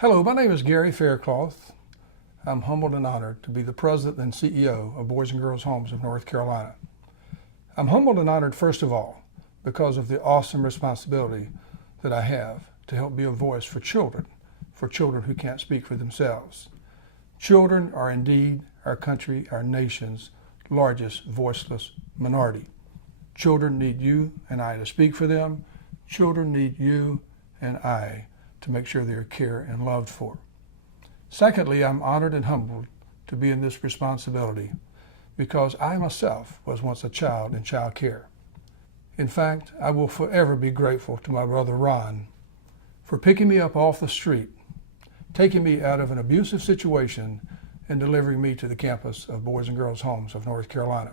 Hello, my name is Gary Faircloth. I'm humbled and honored to be the president and CEO of Boys and Girls Homes of North Carolina. I'm humbled and honored, first of all, because of the awesome responsibility that I have to help be a voice for children who can't speak for themselves. Children are indeed our country, our nation's largest voiceless minority. Children need you and I to speak for them. Children need you and I to make sure they are cared and loved for. Secondly, I'm honored and humbled to be in this responsibility because I myself was once a child in child care. In fact, I will forever be grateful to my brother Ron for picking me up off the street, taking me out of an abusive situation, and delivering me to the campus of Boys and Girls Homes of North Carolina.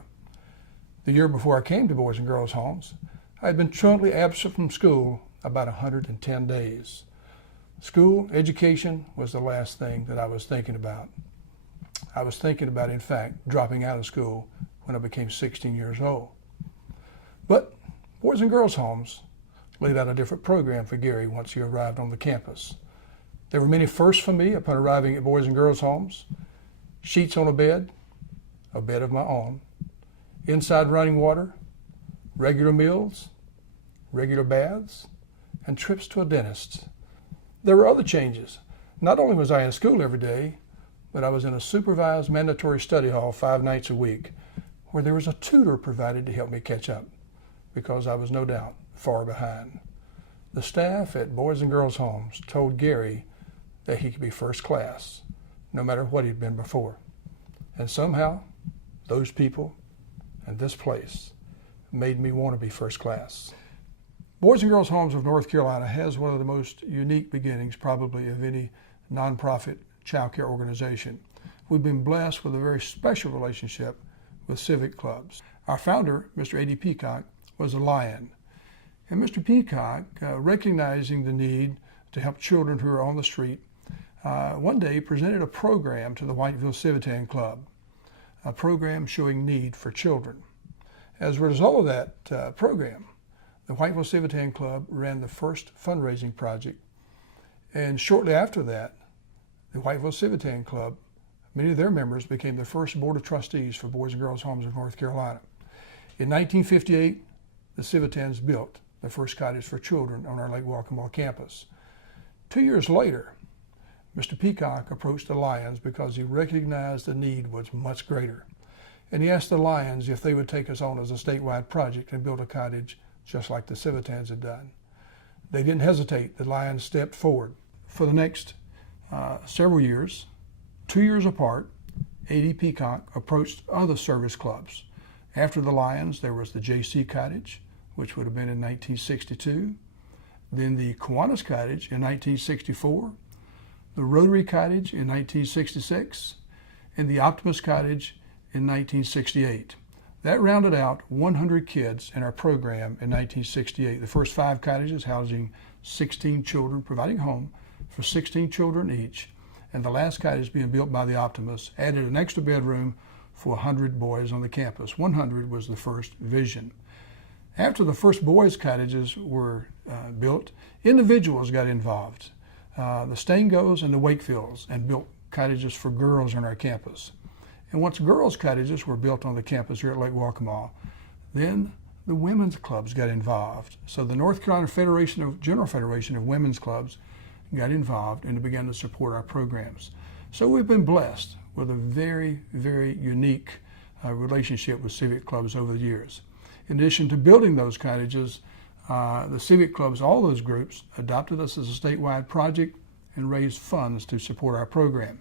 The year before I came to Boys and Girls Homes, I had been truly absent from school about 110 days. School, education was the last thing that I was thinking about. I was thinking about, in fact, dropping out of school when I became 16 years old. But Boys and Girls Homes laid out a different program for Gary once he arrived on the campus. There were many firsts for me upon arriving at Boys and Girls Homes. Sheets on a bed of my own, inside running water, regular meals, regular baths, and trips to a dentist. There were other changes. Not only was I in school every day, but I was in a supervised mandatory study hall 5 nights a week, where there was a tutor provided to help me catch up, because I was no doubt far behind. The staff at Boys and Girls Homes told Gary that he could be first class, no matter what he'd been before. And somehow, those people and this place made me want to be first class. Boys and Girls Homes of North Carolina has one of the most unique beginnings probably of any nonprofit child care organization. We've been blessed with a very special relationship with civic clubs. Our founder, Mr. A.D. Peacock, was a Lion. And Mr. Peacock, recognizing the need to help children who are on the street, one day presented a program to the Whiteville Civitan Club, a program showing need for children. As a result of that program, the Whiteville Civitan Club ran the first fundraising project, and shortly after that, the Whiteville Civitan Club, many of their members became the first board of trustees for Boys and Girls Homes of North Carolina. In 1958, the Civitans built the first cottage for children on our Lake Waccamaw campus. 2 years later, Mr. Peacock approached the Lions because he recognized the need was much greater. And he asked the Lions if they would take us on as a statewide project and build a cottage just like the Civitans had done. They didn't hesitate. The Lions stepped forward. For the next several years, 2 years apart, A.D. Peacock approached other service clubs. After the Lions, there was the J.C. Cottage, which would have been in 1962, then the Kiwanis Cottage in 1964, the Rotary Cottage in 1966, and the Optimist Cottage in 1968. That rounded out 100 kids in our program in 1968. The first 5 cottages housing 16 children, providing a home for 16 children each, and the last cottage being built by the Optimists added an extra bedroom for 100 boys on the campus. 100 was the first vision. After the first boys' cottages were built, individuals got involved. The Stangos and the Wakefields, and built cottages for girls on our campus. And once girls' cottages were built on the campus here at Lake Waccamaw, then the women's clubs got involved. So the North Carolina General Federation of Women's Clubs got involved and began to support our programs. So we've been blessed with a very, very unique relationship with civic clubs over the years. In addition to building those cottages, the civic clubs, all those groups, adopted us as a statewide project and raised funds to support our program.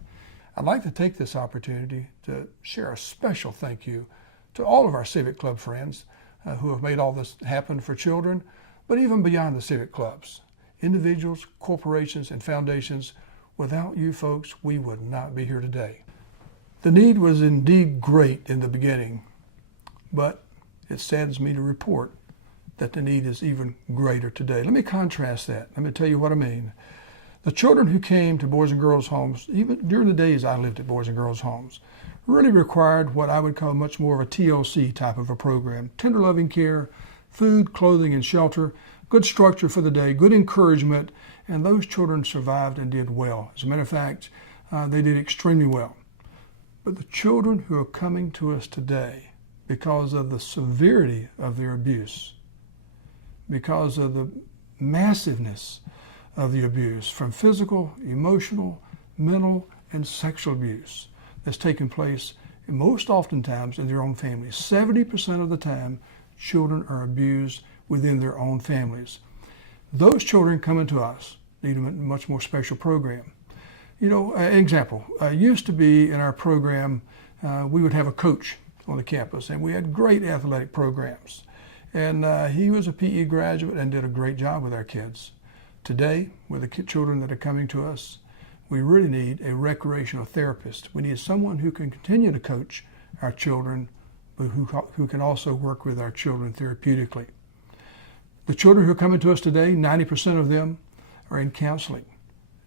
I'd like to take this opportunity to share a special thank you to all of our civic club friends who have made all this happen for children, but even beyond the civic clubs. Individuals, corporations, and foundations, without you folks, we would not be here today. The need was indeed great in the beginning, but it saddens me to report that the need is even greater today. Let me contrast that. Let me tell you what I mean. The children who came to Boys and Girls Homes, even during the days I lived at Boys and Girls Homes, really required what I would call much more of a TLC type of a program. Tender loving care, food, clothing, and shelter, good structure for the day, good encouragement, And those children survived and did well. As a matter of fact, they did extremely well. But the children who are coming to us today, because of the severity of their abuse, because of the massiveness of the abuse, from physical, emotional, mental, and sexual abuse that's taken place most oftentimes in their own families. 70% of the time, children are abused within their own families. Those children coming to us need a much more special program. You know, an example, used to be in our program, we would have a coach on the campus, and we had great athletic programs. And he was a PE graduate and did a great job with our kids. Today, with the children that are coming to us, we really need a recreational therapist. We need someone who can continue to coach our children, but who can also work with our children therapeutically. The children who are coming to us today, 90% of them are in counseling.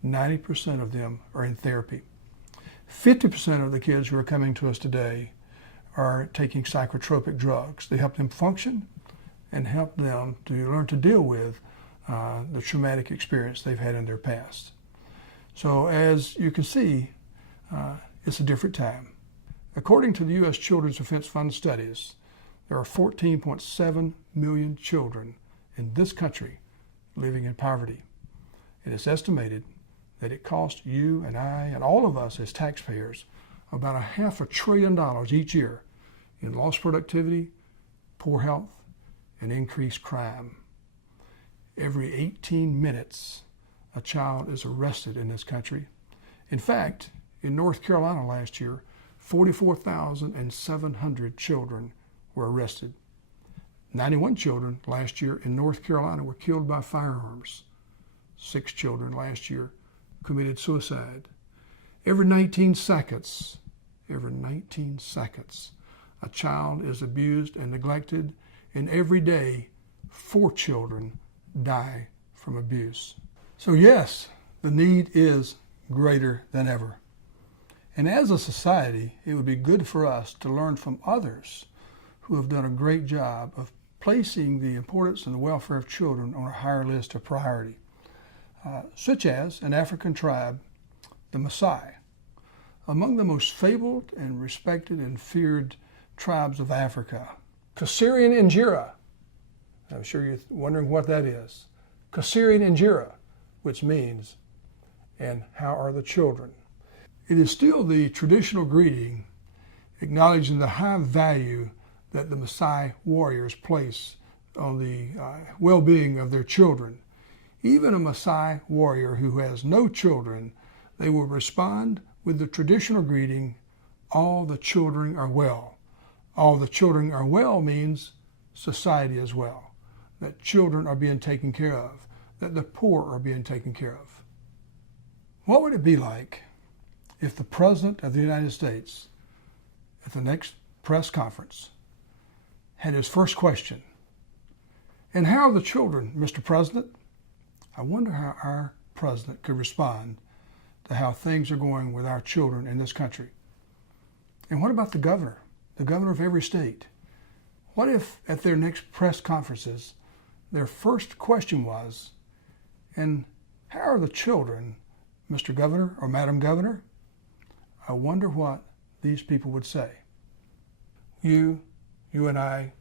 90% of them are in therapy. 50% of the kids who are coming to us today are taking psychotropic drugs. They help them function and help them to learn to deal with the traumatic experience they've had in their past. So as you can see, it's a different time. According to the U.S. Children's Defense Fund studies, there are 14.7 million children in this country living in poverty. It is estimated that it costs you and I and all of us as taxpayers about $500 billion each year in lost productivity, poor health, and increased crime. Every 18 minutes, a child is arrested in this country. In fact, in North Carolina last year, 44,700 children were arrested. 91 children last year in North Carolina were killed by firearms. 6 children last year committed suicide. Every 19 seconds, a child is abused and neglected, and every day, 4 children die from abuse. So yes, the need is greater than ever. And as a society, it would be good for us to learn from others who have done a great job of placing the importance and the welfare of children on a higher list of priority, such as an African tribe, the Maasai, among the most fabled and respected and feared tribes of Africa. Kasirian Injera, I'm sure you're wondering what that is. Kasirian Injera, which means, and how are the children? It is still the traditional greeting acknowledging the high value that the Maasai warriors place on the well-being of their children. Even a Maasai warrior who has no children, they will respond with the traditional greeting, all the children are well. All the children are well means society is well, that children are being taken care of, that the poor are being taken care of. What would it be like if the President of the United States, at the next press conference, had his first question, and how are the children, Mr. President? I wonder how our president could respond to how things are going with our children in this country. And what about the governor of every state? What if at their next press conferences, their first question was, and how are the children, Mr. Governor or Madam Governor? I wonder what these people would say. You and I,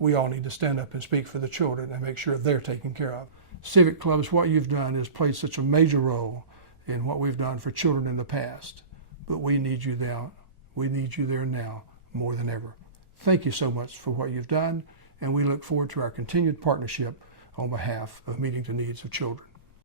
we all need to stand up and speak for the children and make sure they're taken care of. Civic clubs, what you've done is played such a major role in what we've done for children in the past. But we need you now. We need you there now more than ever. Thank you so much for what you've done, and we look forward to our continued partnership on behalf of meeting the needs of children.